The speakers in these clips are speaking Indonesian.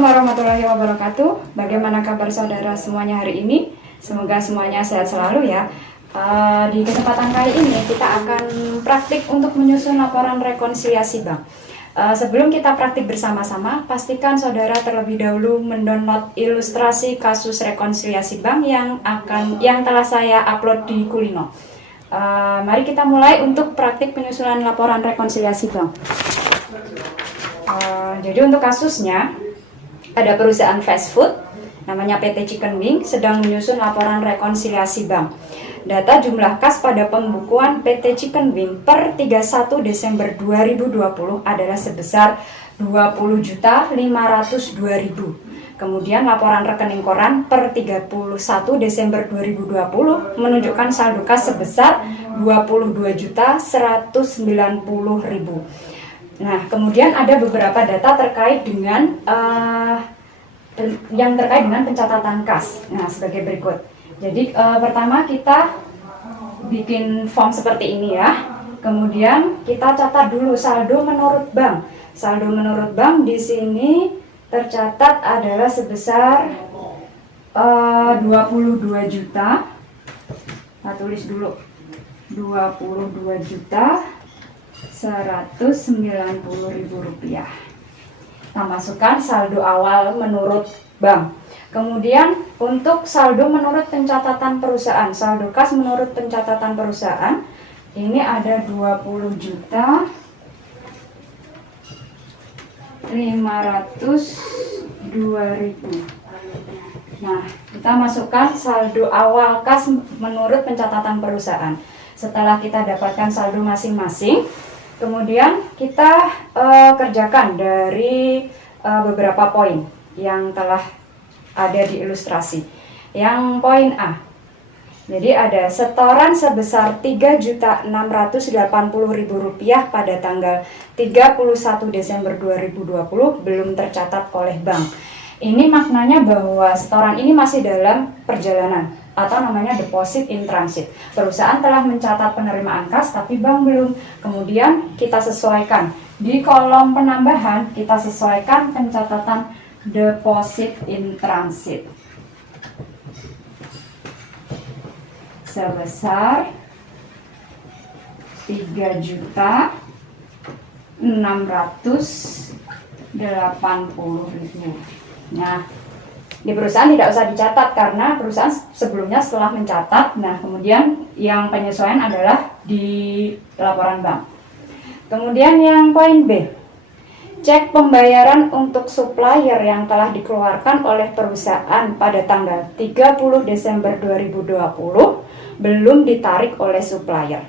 Assalamualaikum warahmatullahi wabarakatuh. Bagaimana kabar saudara semuanya hari ini? Semoga semuanya sehat selalu ya. Di kesempatan kali ini kita akan praktik untuk menyusun laporan rekonsiliasi bank. Sebelum kita praktik bersama-sama, pastikan saudara terlebih dahulu mendownload ilustrasi kasus rekonsiliasi bank yang telah saya upload di Kulino. Mari kita mulai untuk praktik penyusunan laporan rekonsiliasi bank. Jadi untuk kasusnya ada perusahaan fast food namanya PT Chicken Wing sedang menyusun laporan rekonsiliasi bank. Data jumlah kas pada pembukuan PT Chicken Wing per 31 Desember 2020 adalah sebesar 20.502.000. Kemudian laporan rekening koran per 31 Desember 2020 menunjukkan saldo kas sebesar 22.190.000. Nah, kemudian ada beberapa data terkait dengan pencatatan kas. Nah, sebagai berikut. Jadi pertama kita bikin form seperti ini ya. Kemudian kita catat dulu saldo menurut bank. Saldo menurut bank di sini tercatat adalah sebesar 22 juta. Nah, tulis dulu 22.190.000 rupiah. Kita masukkan saldo awal menurut bank. Kemudian untuk saldo menurut pencatatan perusahaan, saldo kas menurut pencatatan perusahaan ini ada 20.502.000. Nah, kita masukkan saldo awal kas menurut pencatatan perusahaan. Setelah kita dapatkan saldo masing-masing, kemudian kita kerjakan dari beberapa poin yang telah ada di ilustrasi. Yang poin A, jadi ada setoran sebesar Rp3.680.000 pada tanggal 31 Desember 2020 belum tercatat oleh bank. Ini maknanya bahwa setoran ini masih dalam perjalanan atau namanya deposit in transit. Perusahaan telah mencatat penerimaan kas tapi bank belum. Kemudian kita sesuaikan di kolom penambahan, kita sesuaikan pencatatan deposit in transit sebesar 3.680.000. Nah, di perusahaan tidak usah dicatat karena perusahaan sebelumnya setelah mencatat. Nah, kemudian yang penyesuaian adalah di laporan bank. Kemudian yang poin B, cek pembayaran untuk supplier yang telah dikeluarkan oleh perusahaan pada tanggal 30 Desember 2020 belum ditarik oleh supplier.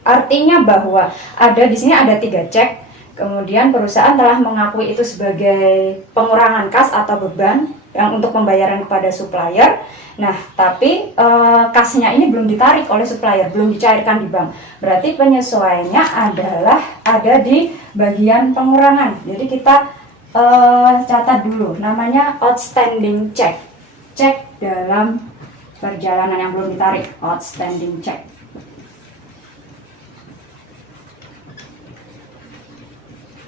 Artinya bahwa di sini ada 3 cek. Kemudian perusahaan telah mengakui itu sebagai pengurangan kas atau beban yang untuk pembayaran kepada supplier. Nah, tapi kasnya ini belum ditarik oleh supplier, belum dicairkan di bank. Berarti penyesuaiannya adalah ada di bagian pengurangan. Jadi kita catat dulu, namanya outstanding check. Cek dalam perjalanan yang belum ditarik, outstanding check.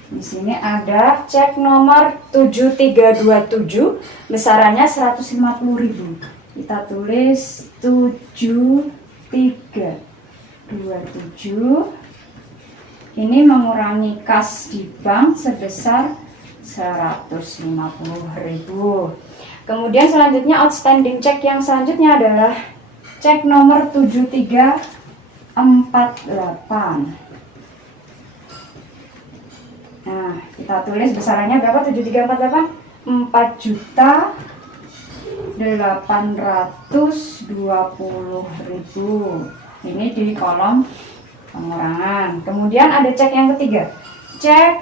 Di sini ada cek nomor 7327, besarannya 150.000. Kita tulis 7327. Ini mengurangi kas di bank sebesar 150.000. Kemudian selanjutnya outstanding check yang selanjutnya adalah cek nomor 7348. Nah, kita tulis besarannya berapa? 7348? 4.820.000. Ini di kolom pengurangan. Kemudian ada cek yang ketiga. Cek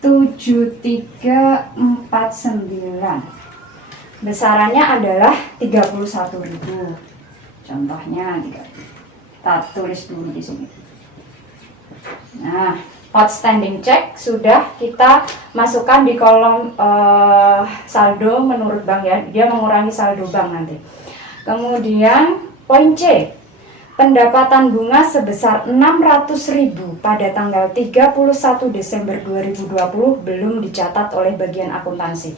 7349. Besarannya adalah 31.000. Contohnya kita tulis dulu di sini. Nah, outstanding check sudah kita masukkan di kolom saldo menurut bank ya, dia mengurangi saldo bank nanti. Kemudian poin C, pendapatan bunga sebesar 600.000 pada tanggal 31 Desember 2020 belum dicatat oleh bagian akuntansi.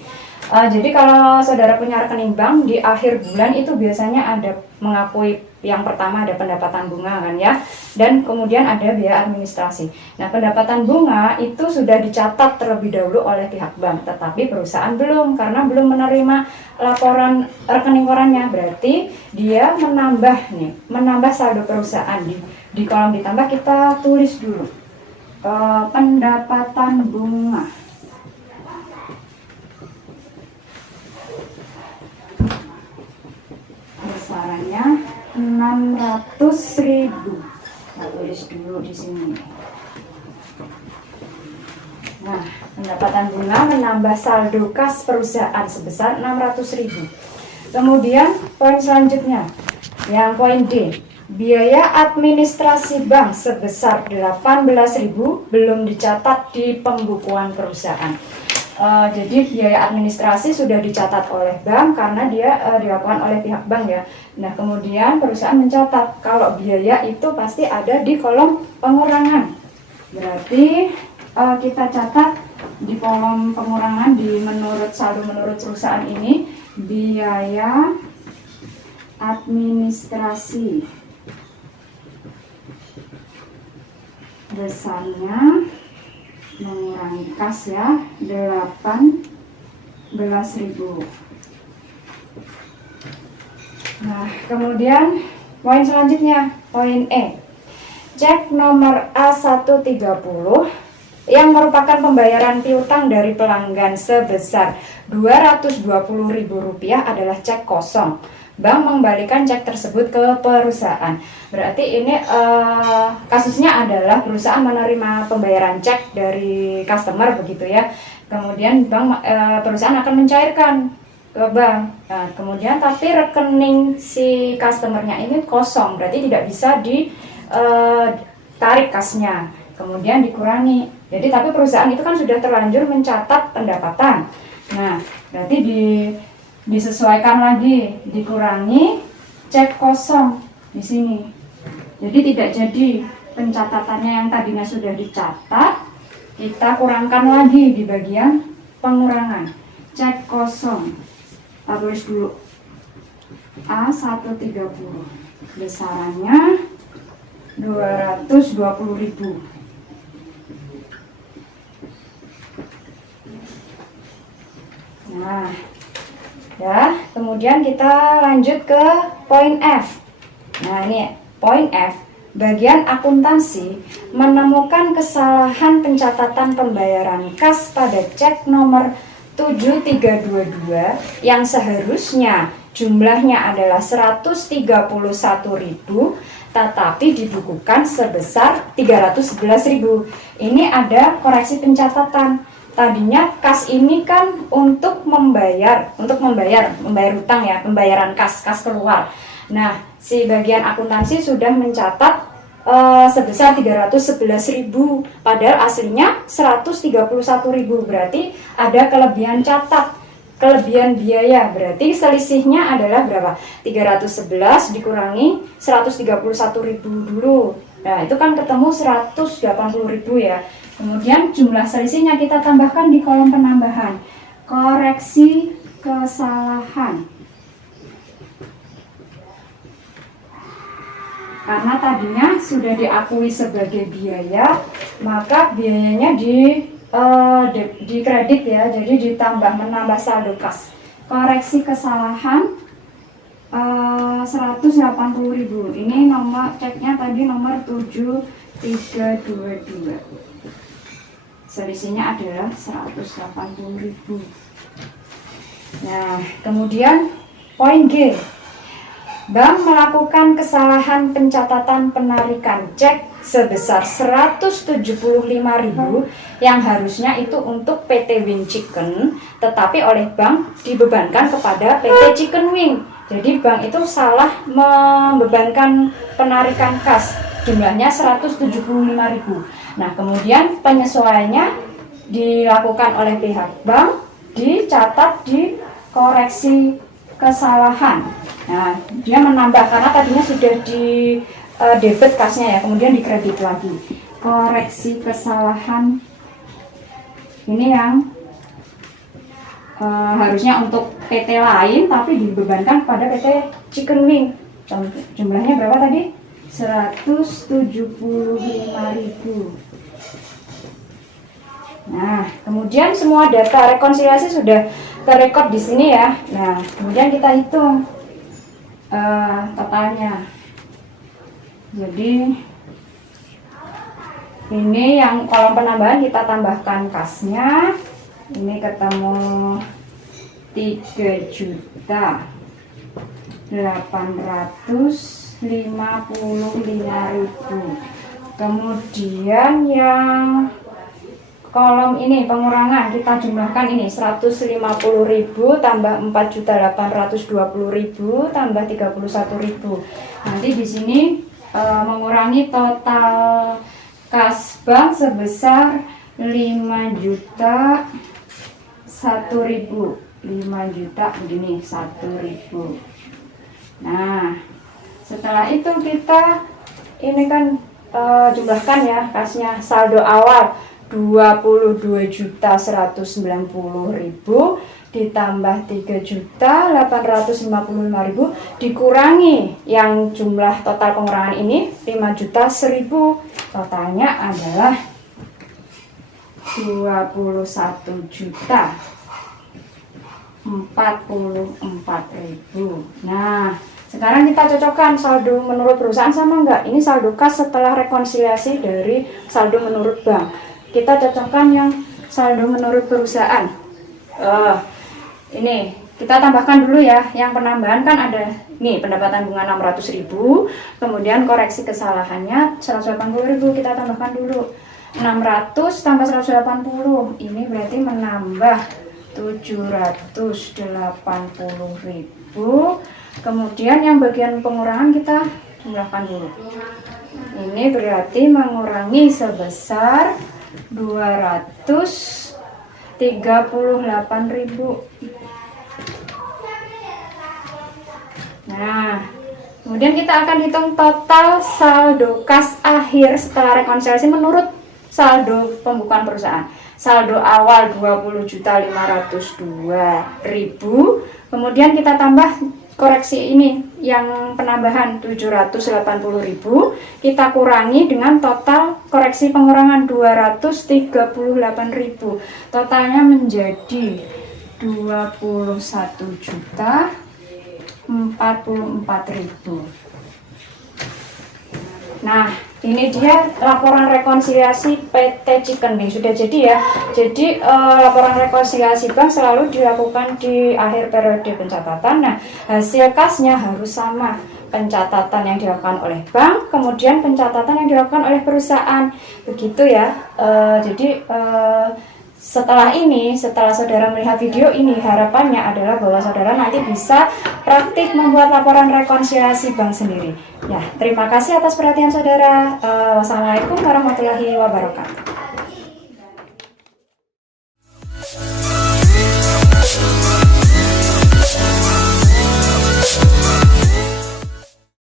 Jadi kalau saudara punya rekening bank di akhir bulan itu biasanya ada mengakui yang pertama ada pendapatan bunga kan ya, dan kemudian ada biaya administrasi. Nah, pendapatan bunga itu sudah dicatat terlebih dahulu oleh pihak bank, tetapi perusahaan belum karena belum menerima laporan rekening korannya. Berarti dia menambah saldo perusahaan di kolom ditambah kita tulis dulu pendapatan bunga. Besarannya 600.000. Kita tulis dulu di sini. Nah, pendapatan bunga menambah saldo kas perusahaan sebesar 600.000. Kemudian poin selanjutnya, yang poin D, biaya administrasi bank sebesar 18.000 belum dicatat di pembukuan perusahaan. Jadi biaya administrasi sudah dicatat oleh bank karena dia dilakukan oleh pihak bank ya. Nah, kemudian perusahaan mencatat kalau biaya itu pasti ada di kolom pengurangan. Berarti kita catat di kolom pengurangan di menurut saldo menurut perusahaan ini, biaya administrasi besarnya mengurangi kas ya 18.000. Nah, kemudian poin selanjutnya, poin E. Cek nomor A130 yang merupakan pembayaran piutang dari pelanggan sebesar Rp220.000 adalah cek kosong. Bank mengembalikan cek tersebut ke perusahaan. Berarti ini kasusnya adalah perusahaan menerima pembayaran cek dari customer begitu ya. Kemudian perusahaan akan mencairkan ke bank. Nah, kemudian tapi rekening si customernya ini kosong, berarti tidak bisa ditarik kasnya. Kemudian dikurangi. Jadi tapi perusahaan itu kan sudah terlanjur mencatat pendapatan. Nah, berarti disesuaikan lagi, dikurangi cek kosong di sini. Jadi tidak jadi pencatatannya yang tadinya sudah dicatat, kita kurangkan lagi di bagian pengurangan. Cek kosong, kita tulis dulu A130, besarannya 220.000. Nah, ya, kemudian kita lanjut ke poin F. Nah, ini poin F. Bagian akuntansi menemukan kesalahan pencatatan pembayaran kas pada cek nomor 7322 yang seharusnya jumlahnya adalah 131.000 tetapi dibukukan sebesar 311.000. Ini ada koreksi pencatatan. Tadinya kas ini kan untuk membayar hutang ya, pembayaran kas keluar. Nah, si bagian akuntansi sudah mencatat sebesar 311.000, padahal aslinya 131.000. Berarti ada kelebihan kelebihan biaya. Berarti selisihnya adalah berapa? 311 dikurangi 131.000 dulu. Nah, itu kan ketemu 180.000 ya. Kemudian jumlah selisihnya kita tambahkan di kolom penambahan. Koreksi kesalahan. Karena tadinya sudah diakui sebagai biaya, maka biayanya di kredit ya, jadi menambah saldo kas. Koreksi kesalahan 180.000. Ini nomor ceknya tadi nomor 7322. Selisihnya adalah 180.000. Nah, kemudian poin G. Bank melakukan kesalahan pencatatan penarikan cek sebesar 175.000 yang harusnya itu untuk PT Wing Chicken, tetapi oleh bank dibebankan kepada PT Chicken Wing. Jadi bank itu salah membebankan penarikan kas, jumlahnya 175.000. Nah, kemudian penyesuaiannya dilakukan oleh pihak bank, dicatat di koreksi kesalahan. Nah, dia menambah karena tadinya sudah debit kasnya ya, kemudian dikredit lagi. Koreksi kesalahan ini yang harusnya untuk PT lain tapi dibebankan pada PT Chicken Wing. Jumlahnya berapa tadi? 175.000. Nah, kemudian semua data rekonsiliasi sudah terrekod di sini ya. Nah, kemudian kita hitung totalnya. Jadi ini yang kolom penambahan kita tambahkan kasnya. Ini ketemu 3.855.000. Kemudian yang kolom ini pengurangan kita jumlahkan ini 150.000 tambah 4.820.000 tambah 31.000. Nanti di sini mengurangi total kas bank sebesar 5.001.000. 5 juta begini 1.000. Nah, setelah itu kita ini kan jumlahkan ya kasnya. Saldo awal 22.190.000 ditambah 3.855.000 dikurangi yang jumlah total pengurangan ini 5.100.000. Totalnya adalah 21.044.000. Nah, sekarang kita cocokkan saldo menurut perusahaan sama enggak. Ini saldo kas setelah rekonsiliasi dari saldo menurut bank. Kita cocokkan yang saldo menurut perusahaan. Ini kita tambahkan dulu ya. Yang penambahan kan ada nih pendapatan bunga 600.000, kemudian koreksi kesalahannya 180.000. Kita tambahkan dulu 600 tambah 180. Ini berarti menambah 780.000. Kemudian yang bagian pengurangan kita jumlahkan dulu. Ini berarti mengurangi sebesar 238.000. Nah, kemudian kita akan hitung total saldo kas akhir setelah rekonsiliasi menurut saldo pembukaan perusahaan. Saldo awal 20.502.000. Kemudian kita tambah koreksi ini yang penambahan 780.000. Kita kurangi dengan total koreksi pengurangan 238.000. Totalnya menjadi 21.044.000. Nah, ini dia laporan rekonsiliasi PT Chicken Wing sudah jadi ya. Jadi laporan rekonsiliasi bank selalu dilakukan di akhir periode pencatatan. Nah, hasil kasnya harus sama. Pencatatan yang dilakukan oleh bank, kemudian pencatatan yang dilakukan oleh perusahaan. Begitu ya. Jadi setelah saudara melihat video ini, harapannya adalah bahwa saudara nanti bisa praktik membuat laporan rekonsiliasi bank sendiri. Ya, terima kasih atas perhatian saudara. Wassalamualaikum warahmatullahi wabarakatuh.